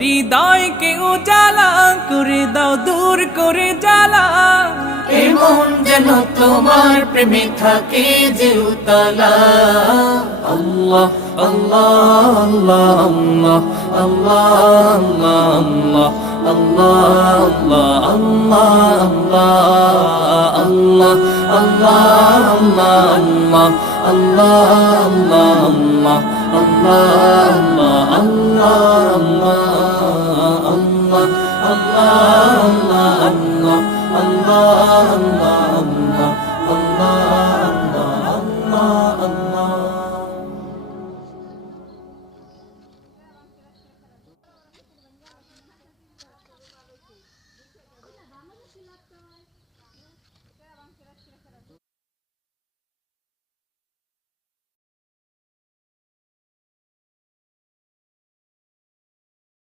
হৃদয়কে উজালা করে দাও, দূর করে জ্বালা। এমন যেন তোমার প্রেমে থাকে যে উতলা। আল্লাহ আল্লাহ আল্লাহ আল্লাহ আল্লাহ আল্লাহ আল্লাহ আল্লাহ আল্লাহ আল্লাহ আল্লাহ আল্লাহ আল্লাহ আল্লাহ আল্লাহ আল্লাহ আল্লাহ আল্লাহ আল্লাহ